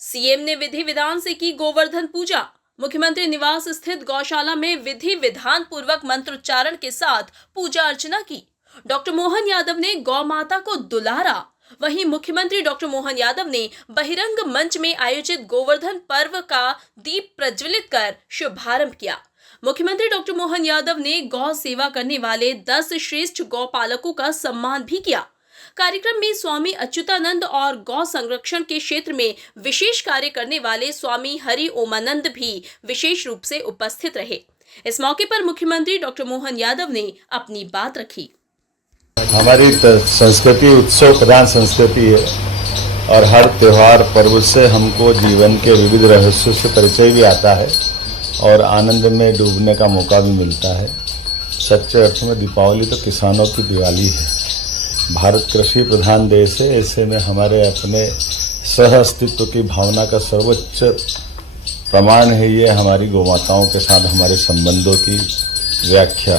CM ने विधि विधान से की गोवर्धन पूजा। मुख्यमंत्री निवास स्थित गौशाला में विधि विधान पूर्वक मंत्रोच्चारण के साथ पूजा अर्चना की। डॉक्टर मोहन यादव ने गौ माता को दुलारा। वहीं मुख्यमंत्री डॉक्टर मोहन यादव ने बहिरंग मंच में आयोजित गोवर्धन पर्व का दीप प्रज्वलित कर शुभारंभ किया। मुख्यमंत्री डॉक्टर मोहन यादव ने गौ सेवा करने वाले 10 श्रेष्ठ गौपालकों का सम्मान भी किया। कार्यक्रम में स्वामी अच्युतानंद और गौ संरक्षण के क्षेत्र में विशेष कार्य करने वाले स्वामी हरि ओमानंद भी विशेष रूप से उपस्थित रहे। इस मौके पर मुख्यमंत्री डॉक्टर मोहन यादव ने अपनी बात रखी। हमारी संस्कृति उत्सव प्रधान संस्कृति है और हर त्योहार पर्व से हमको जीवन के विविध रहस्यों से परिचय भी आता है और आनंद में डूबने का मौका भी मिलता है। सच्चे अर्थ में दीपावली तो किसानों की दिवाली है। भारत कृषि प्रधान देश है, ऐसे में हमारे अपने सह अस्तित्व की भावना का सर्वोच्च प्रमाण है ये हमारी गौमाताओं के साथ हमारे संबंधों की व्याख्या।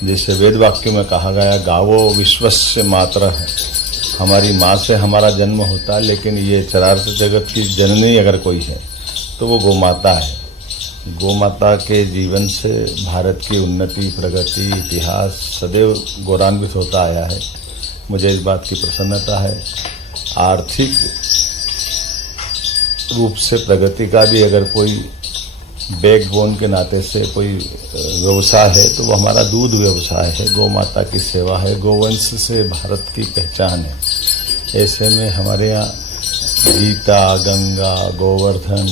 जैसे वेद वाक्य में कहा गया, गावो विश्वस्य मातरः है, हमारी माँ से हमारा जन्म होता है, लेकिन ये चराचर जगत की जननी अगर कोई है तो वो गौमाता है। गौमाता के जीवन से भारत की उन्नति, प्रगति, इतिहास सदैव गौरवान्वित होता आया है। मुझे इस बात की प्रसन्नता है। आर्थिक रूप से प्रगति का भी अगर कोई बैकबोन के नाते से कोई व्यवसाय है तो वो हमारा दूध व्यवसाय है, गौ माता की सेवा है, गोवंश से भारत की पहचान है। ऐसे में हमारे यहाँ गीता, गंगा, गोवर्धन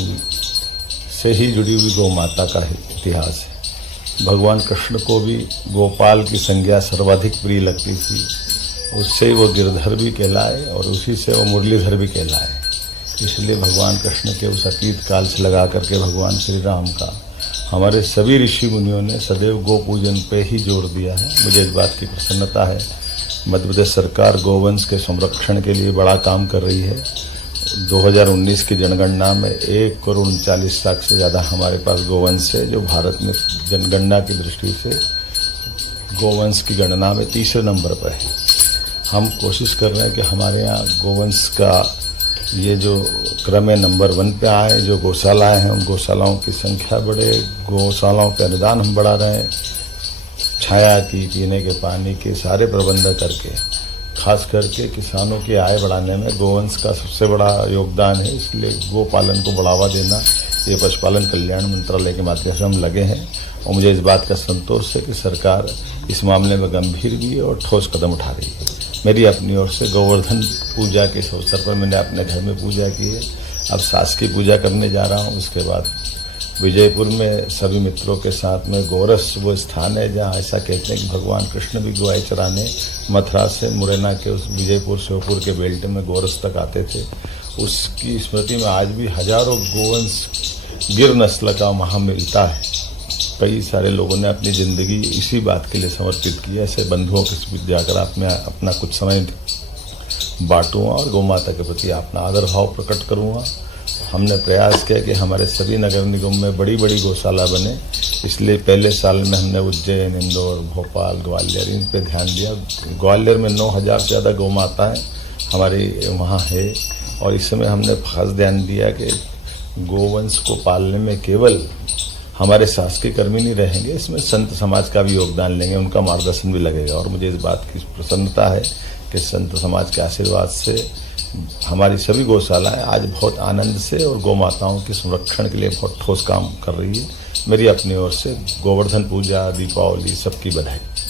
से ही जुड़ी हुई गौ माता का इतिहास है। भगवान कृष्ण को भी गोपाल की संज्ञा सर्वाधिक प्रिय लगती थी, उससे वो गिरधर भी कहलाए और उसी से वो मुरलीधर भी कहलाए। इसलिए भगवान कृष्ण के उस अतीत काल से लगा करके भगवान श्री राम का हमारे सभी ऋषि मुनियों ने सदैव गो पूजन पे ही जोर दिया है। मुझे इस बात की प्रसन्नता है। मध्य प्रदेश सरकार गोवंश के संरक्षण के लिए बड़ा काम कर रही है। 2019 की जनगणना में 1,39,00,000 से ज़्यादा हमारे पास गोवंश है, जो भारत में जनगणना की दृष्टि से गोवंश की गणना में तीसरे नंबर पर है। हम कोशिश कर रहे हैं कि हमारे यहाँ गोवंश का ये जो क्रम है नंबर 1 पे आए। जो गौशालाएँ हैं उन गौशालाओं की संख्या बढ़े, गौशालाओं पे अनुदान हम बढ़ा रहे हैं, छाया की, पीने के पानी के सारे प्रबंध करके, खास करके किसानों की आय बढ़ाने में गोवंश का सबसे बड़ा योगदान है। इसलिए गोपालन को बढ़ावा देना ये पशुपालन कल्याण मंत्रालय के माध्यम से हम लगे हैं और मुझे इस बात का संतोष है कि सरकार इस मामले में गंभीर भी है और ठोस कदम उठा रही है। मेरी अपनी ओर से गोवर्धन पूजा के इस अवसर पर मैंने अपने घर में पूजा की है। अब सास की पूजा करने जा रहा हूँ। उसके बाद विजयपुर में सभी मित्रों के साथ में गोरस वो स्थान है जहाँ ऐसा कहते हैं कि भगवान कृष्ण भी गाय चराने मथुरा से मुरैना के उस विजयपुर श्योपुर के बेल्ट में गोरस तक आते थे। उसकी स्मृति में आज भी हजारों गोवंश गिर नस्ल का वहाँ मिलता है। कई सारे लोगों ने अपनी ज़िंदगी इसी बात के लिए समर्पित की है। ऐसे बंधुओं के बीच जाकर आप मैं अपना कुछ समय बांटूँगा और गौ माता के प्रति अपना आदर भाव प्रकट करूँगा। हमने प्रयास किया कि हमारे सभी नगर निगम में बड़ी बड़ी गौशाला बने। इसलिए पहले साल में हमने उज्जैन, इंदौर, भोपाल, ग्वालियर इन पे ध्यान दिया। ग्वालियर में 9,000 से ज़्यादा गौ माताएँ हमारी वहाँ है और इस समय हमने खास ध्यान दिया कि गोवंश को पालने में केवल हमारे शासकीय कर्मी नहीं रहेंगे, इसमें संत समाज का भी योगदान लेंगे, उनका मार्गदर्शन भी लगेगा। और मुझे इस बात की प्रसन्नता है कि संत समाज के आशीर्वाद से हमारी सभी गौशालाएँ आज बहुत आनंद से और गौ माताओं के संरक्षण के लिए बहुत ठोस काम कर रही है। मेरी अपनी ओर से गोवर्धन पूजा, दीपावली सबकी बधाई।